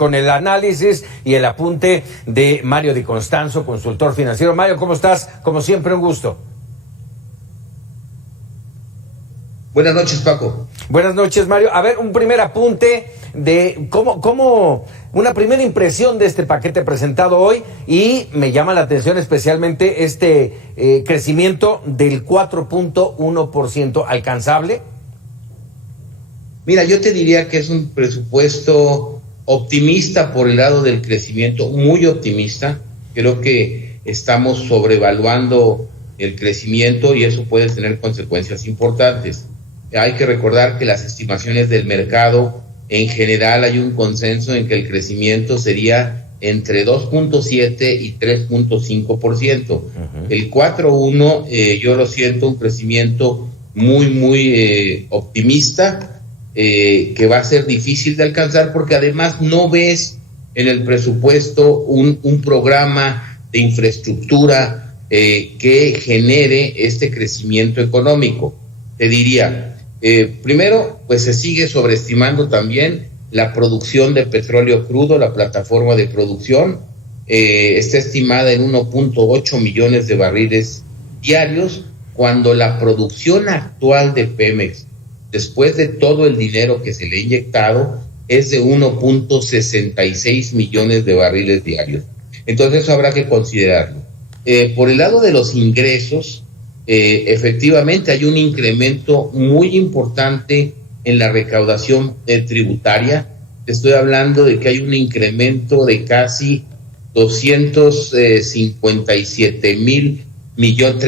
con el análisis y el apunte de Mario Di Constanzo, consultor financiero. Mario, ¿cómo estás? Como siempre, un gusto. Buenas noches, Paco. Buenas noches, Mario. A ver, un primer apunte de cómo una primera impresión de este paquete presentado hoy, y me llama la atención especialmente este crecimiento del 4.1% alcanzable. Mira, yo te diría que es un presupuesto optimista por el lado del crecimiento, muy optimista. Creo que estamos sobrevaluando el crecimiento y eso puede tener consecuencias importantes. Hay que recordar que las estimaciones del mercado, en general hay un consenso en que el crecimiento sería entre 2.7 y 3.5%. Uh-huh. El 4.1 yo lo siento un crecimiento muy optimista, que va a ser difícil de alcanzar porque además no ves en el presupuesto un programa de infraestructura que genere este crecimiento económico. Te diría, primero, pues se sigue sobreestimando también la producción de petróleo crudo, la plataforma de producción, está estimada en 1.8 millones de barriles diarios, cuando la producción actual de Pemex, después de todo el dinero que se le ha inyectado, es de 1.66 millones de barriles diarios. Entonces eso habrá que considerarlo. Por el lado de los ingresos, efectivamente hay un incremento muy importante en la recaudación tributaria. Estoy hablando de que hay un incremento de casi 357 mil millones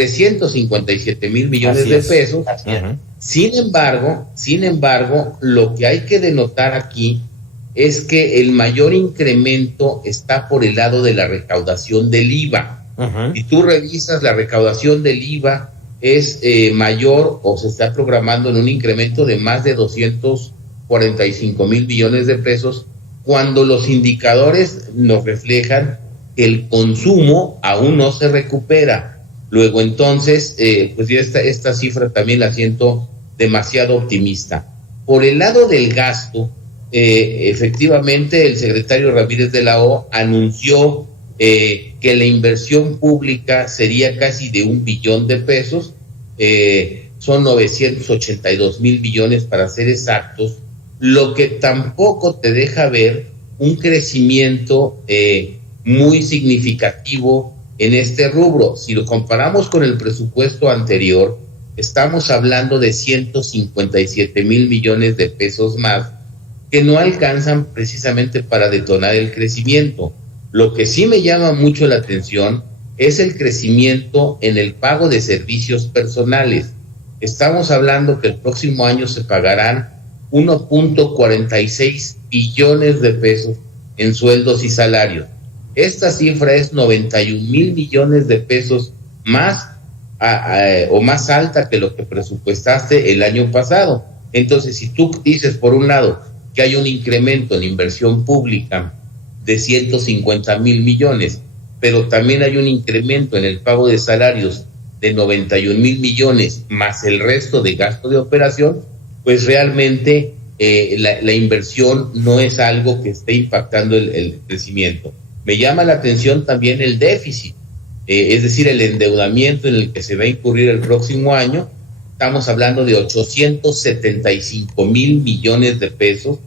de pesos. Uh-huh. Sin embargo, lo que hay que denotar aquí es que el mayor incremento está por el lado de la recaudación del IVA. Uh-huh. Si tú revisas, la recaudación del IVA es mayor, o se está programando en un incremento de más de 245 mil millones de pesos, cuando los indicadores nos reflejan que el consumo aún no se recupera. Luego entonces, pues yo esta cifra también la siento demasiado optimista. Por el lado del gasto, efectivamente el secretario Ramírez de la O anunció que la inversión pública sería casi de 1 billón de pesos, son 982 mil millones para ser exactos, lo que tampoco te deja ver un crecimiento muy significativo en este rubro. Si lo comparamos con el presupuesto anterior, estamos hablando de 157 mil millones de pesos más, que no alcanzan precisamente para detonar el crecimiento. Lo que sí me llama mucho la atención es el crecimiento en el pago de servicios personales. Estamos hablando que el próximo año se pagarán 1.46 billones de pesos en sueldos y salarios. Esta cifra es 91 mil millones de pesos más o más alta que lo que presupuestaste el año pasado. Entonces, si tú dices, por un lado, que hay un incremento en inversión pública de 150 mil millones, pero también hay un incremento en el pago de salarios de 91 mil millones, más el resto de gasto de operación, pues realmente la inversión no es algo que esté impactando el crecimiento. Me llama la atención también el déficit, es decir, el endeudamiento en el que se va a incurrir el próximo año. Estamos hablando de 875 mil millones de pesos,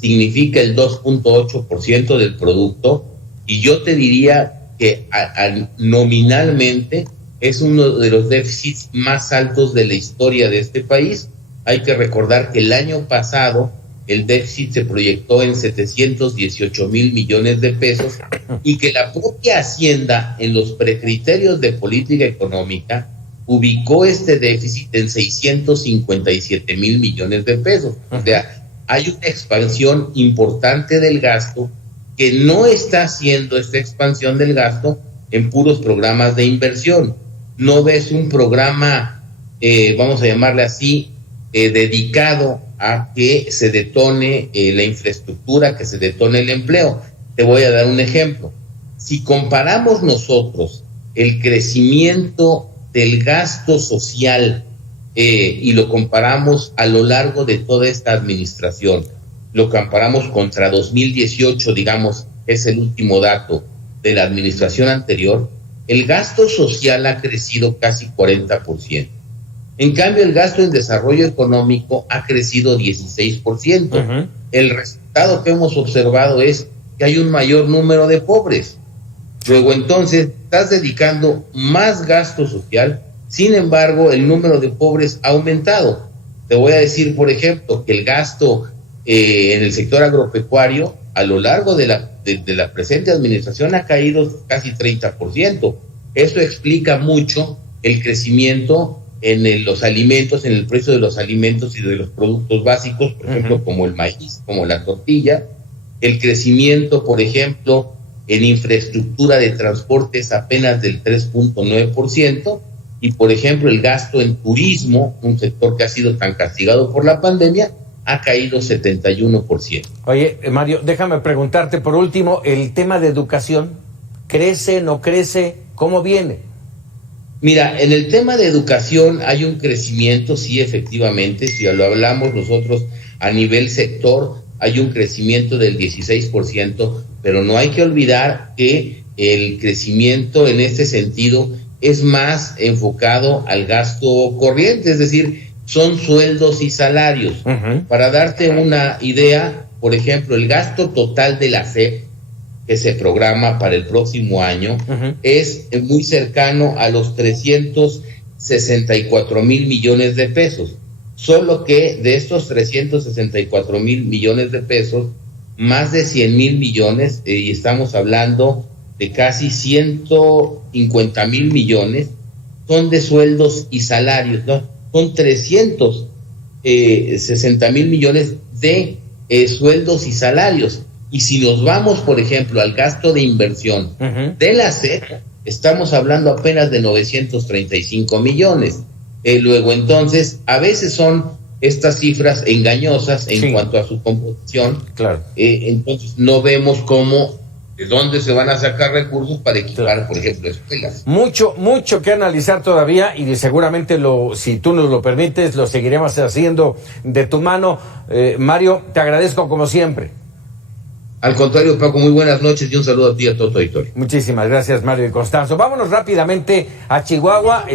significa el 2.8% del producto, y yo te diría que nominalmente es uno de los déficits más altos de la historia de este país. Hay que recordar que el año pasado el déficit se proyectó en 718 mil millones de pesos y que la propia Hacienda, en los precriterios de política económica, ubicó este déficit en 657 mil millones de pesos. O sea, hay una expansión importante del gasto que no está haciendo esta expansión del gasto en puros programas de inversión. No ves un programa, vamos a llamarle así, dedicado a que se detone la infraestructura, que se detone el empleo. Te voy a dar un ejemplo. Si comparamos nosotros el crecimiento del gasto social y lo comparamos a lo largo de toda esta administración, lo comparamos contra 2018, digamos, es el último dato de la administración anterior, el gasto social ha crecido casi 40%. En cambio, el gasto en desarrollo económico ha crecido 16%. Uh-huh. El resultado que hemos observado es que hay un mayor número de pobres. Luego, entonces, estás dedicando más gasto social, sin embargo, el número de pobres ha aumentado. Te voy a decir, por ejemplo, que el gasto en el sector agropecuario, a lo largo de la presente administración, ha caído casi 30%. Eso explica mucho el crecimiento en los alimentos, en el precio de los alimentos y de los productos básicos, por ejemplo, como el maíz, como la tortilla, el crecimiento, por ejemplo, en infraestructura de transportes apenas del 3.9%, y por ejemplo el gasto en turismo, un sector que ha sido tan castigado por la pandemia, ha caído 71%. Oye, Mario, déjame preguntarte por último, el tema de educación, ¿crece, no crece? ¿Cómo viene? Mira, en el tema de educación hay un crecimiento, sí, efectivamente, si lo hablamos nosotros a nivel sector, hay un crecimiento del 16%, pero no hay que olvidar que el crecimiento en este sentido es más enfocado al gasto corriente, es decir, son sueldos y salarios. Uh-huh. Para darte una idea, por ejemplo, el gasto total de la SEP, que se programa para el próximo año, uh-huh, es muy cercano a los 364,000 millones de pesos. Solo que de estos 364,000 millones de pesos, más de 100,000 millones, y estamos hablando de casi 150,000 millones, son de sueldos y salarios, ¿no? Son 360,000 millones de sueldos y salarios. Y si nos vamos, por ejemplo, al gasto de inversión, uh-huh, de la SEP, estamos hablando apenas de 935 millones. Luego, entonces, a veces son estas cifras engañosas en sí, cuanto a su composición. Claro. Entonces, no vemos de dónde se van a sacar recursos para equipar, claro, por ejemplo, escuelas. Mucho que analizar todavía, y seguramente, si tú nos lo permites, lo seguiremos haciendo de tu mano. Mario, te agradezco como siempre. Al contrario, Paco, muy buenas noches y un saludo a ti y a todo tu auditorio. Muchísimas gracias, Mario y Constanzo. Vámonos rápidamente a Chihuahua.